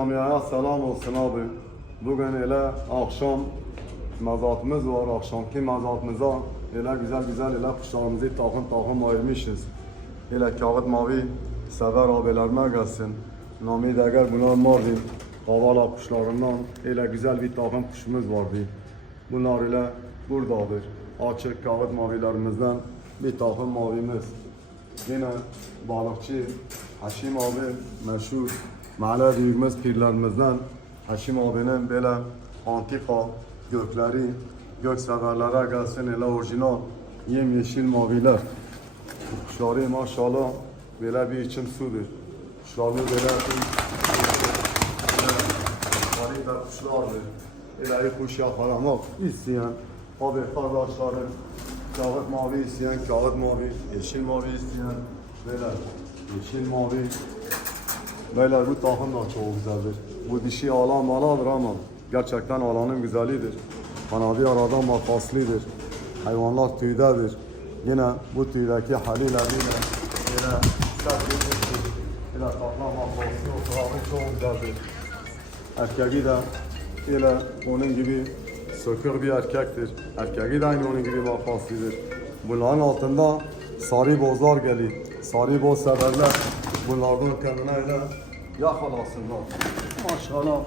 Camiaya selam olsun abi. Bugün ele akşam mezatımız var. Akşamki mezatımıza ele güzel güzel ele kuşlarımızı takım takım ayırmışız. Ele kağıt mavi sever abilerime gelsin. Nami Deger bunlar Mardin Kavala kuşlarından ele güzel bir takım kuşumuz vardı. Bunlar ile buradadır. Açık kağıt mavilerimizden bir takım mavimiz. Yine balıkçı Haşim abi meşhur mahalle büyüğümüz pirlerimizden Haşim abinin böyle antika gökleri gök severlere gelsin hele orijinal yemyeşil maviler. Kuşları maşallah böyle bir içim sudur. Kuşları böyle bir kalite kuşlardır. İlahi kuş yakalamak isteyen abi kardeşlerim kağıt mavi isteyen kağıt mavi, yeşil mavi isteyen böyle yeşil mavi Beyler bu takım da çok güzeldir. Bu dişi alan maladır ama gerçekten alanın güzelidir. Kanadı arada makaslıdır. Hayvanlar tüydedir. Yine bu tüydeki haliyle yine yine sert bir dişi. Yine takla makaslı oturamı çok güzeldir. Erkeği de yine onun gibi sökür bir erkektir. Erkeği de aynı onun gibi makaslıdır. Bunların altında sarı bozlar geliyor. Sarı boz severler. Bunlardan kendine öyle yakalasınlar. Maşallah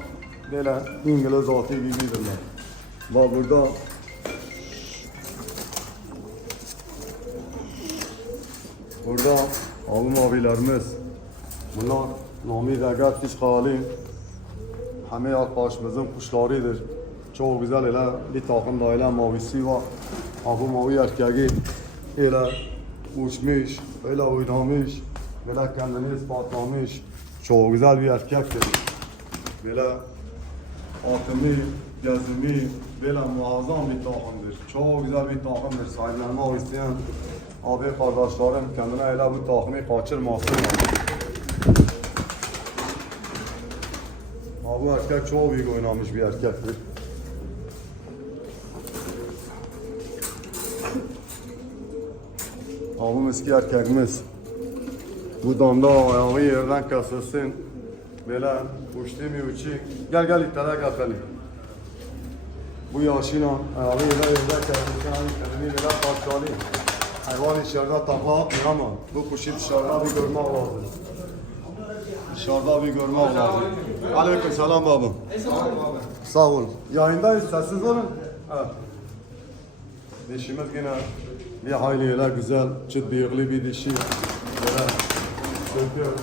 böyle İngiliz atı gibidirler. Bak burada Burada abim abilerimiz Bunlar Nami Degat Fiş Hali Hami arkadaşımızın kuşlarıdır. Çok güzel ele bir takım da ele mavisi var. Abu mavi erkeği ele uçmuş, öyle oynamış, böyle kendini ispatlamış. Çok güzel bir erkektir. Böyle atımı, gezimi, böyle muazzam bir takımdır. Çok güzel bir takımdır. Sahiplenmek isteyen abi kardeşlerim kendine öyle bu takımı kaçırmasınlar. Ha, bu erkek çok büyük oynamış bir erkektir. Abim eski erkeğimiz. Bu damda ayağı yerden kasılsın. Böyle uçtu mu uçu. Gel gel ittara kafeli. Bu yaşıyla ayağı yerden yerden kasılsın. Kendini böyle parçalı. Hayvan içeride takla atmıyor ama bu kuşu dışarıda bir görmek lazım. Dışarıda bir görmek lazım. Aleyküm selam baba. Sağ ol. Yayındayız sessiz olun. Evet. Dişimiz yine bir hayli güzel, çıt bıyıklı bir dişi. Söküyor.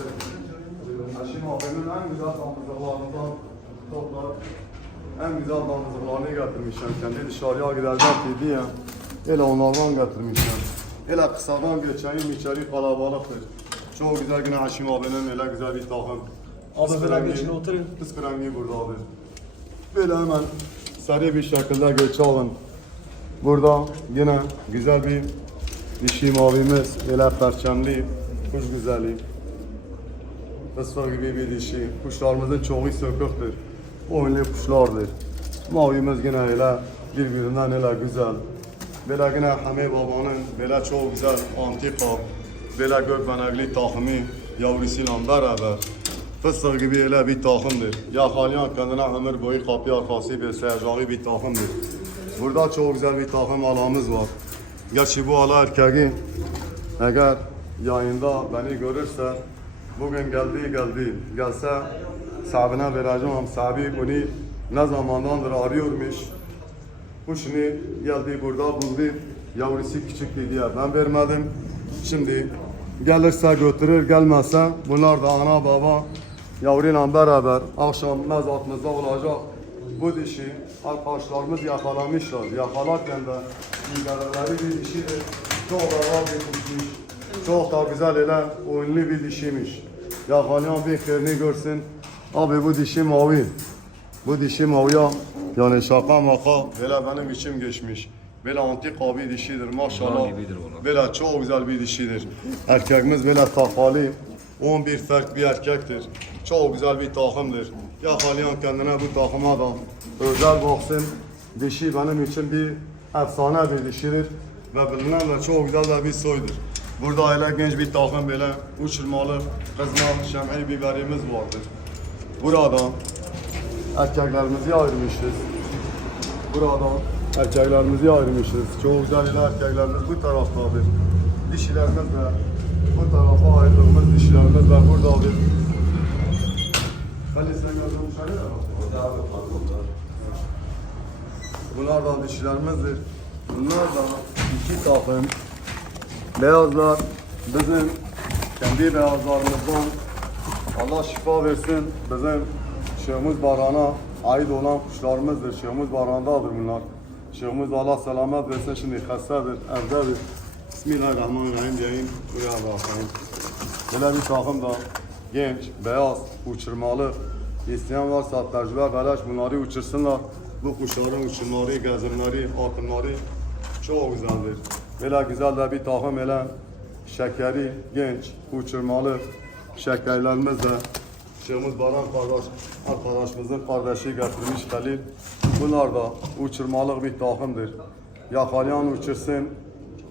Haşim abimin en güzel damızlıklarından toplar. En güzel damızlıklarını getirmişim. Kendi dışarıya giderken dedi ya. Öyle onlardan getirmişim. Öyle kısadan geçeyim içeri kalabalıktır. Çok güzel yine Haşim abinin öyle güzel bir takım. Abi böyle geçin oturun. Kıskırengi burada abi. Böyle hemen seri bir şekilde geçelim. Burada yine güzel bir dişi mavimiz, böyle perçemli, kuş güzeli. Fıstık gibi bir dişi. Kuşlarımızın çoğu söküktür. Oyunlu kuşlardır. Mavimiz yine öyle birbirinden öyle güzel. Böyle yine Hami Baba'nın böyle çok güzel antika, böyle gökbenekli takımı yavrusuyla beraber. Fıstık gibi öyle bir takımdır. Yakalayan kendine ömür boyu kapı arkası besleyeceği bir takımdır. Burada çok güzel bir takım alamız var. Gerçi bu ala erkeği eğer yayında beni görürse bugün geldi geldi. Gelse sahibine vereceğim sahibi bunu ne zamandandır arıyormuş. Kuşunu geldi burada buldu. Yavrusu küçüktü diye ben vermedim şimdi gelirse götürür gelmezse bunlar da ana baba yavruyla beraber akşam mezatımızda olacak. Bu dişi arkadaşlarımız yakalamışlar. Yakalarken de ilgilenleri bir dişidir çok var bir kuşmuş çok da güzel ele oyunlu bir dişiymiş yakalayan bir kerini görsün abi bu dişi mavi bu dişi maviya yani şaka maka böyle benim içim geçmiş. Böyle antik bir dişidir maşallah. Böyle çok güzel bir dişidir. Erkeğimiz böyle takali. 11 fark bir erkektir. Çok güzel bir takımdır. Yakalayan kendine bu takıma da özel baksın. Dişi benim için bir efsane bir dişidir. Ve bilinen de çok güzel de bir soydur. Burada öyle genç bir takım böyle uçurmalı kızma şem'i biberimiz vardır. Buradan erkeklerimizi ayırmışız. Buradan erkeklerimizi ayırmışız. Çoğu güzel erkeklerimiz bu taraftadır. Dişilerimiz de bu tarafa ayırdığımız dişilerimiz de buradadır. Hani sen gördüğün şey ne? Bunlar da dişilerimizdir. Bunlar da iki takım beyazlar bizim kendi beyazlarımızdan Allah şifa versin bizim Şeyhimiz Baran'a ait olan kuşlarımızdır. Şeyhimiz Baran'dadır bunlar. Şeyhimiz Allah selamet versin şimdi hastadır, evdedir. Bismillahirrahmanirrahim diyeyim. Buraya bakayım. Böyle bir takım da genç, beyaz, uçurmalı. İsteyen varsa tecrübe beleş bunları uçursunlar. Bu kuşların uçumları, gezimleri, atımları çok güzeldir. Böyle güzel de bir takım ele şekeri, genç, uçurmalı şekerlerimiz de Şeyhimiz Baran kardeş, arkadaşımızın kardeşi getirmiş Halil. Bunlar da uçurmalık bir takımdır. Yakalayan uçursun,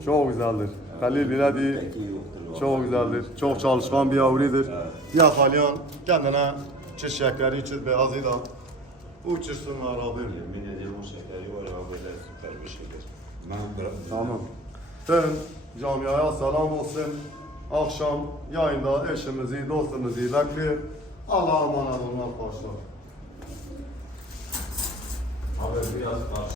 çok güzeldir. Halil bile değil, çok güzeldir. Çok çalışkan bir yavrudur. Yakalayan kendine çift şekeri, çift beyazı da uçursunlar abim. Yemin ediyorum o şekeri var böyle süper bir şeker. Tamam. Tüm camiaya selam olsun. Akşam yayında eşimizi, dostumuzu bekliyor. Allah'a emanet olun arkadaşlar. Abi biraz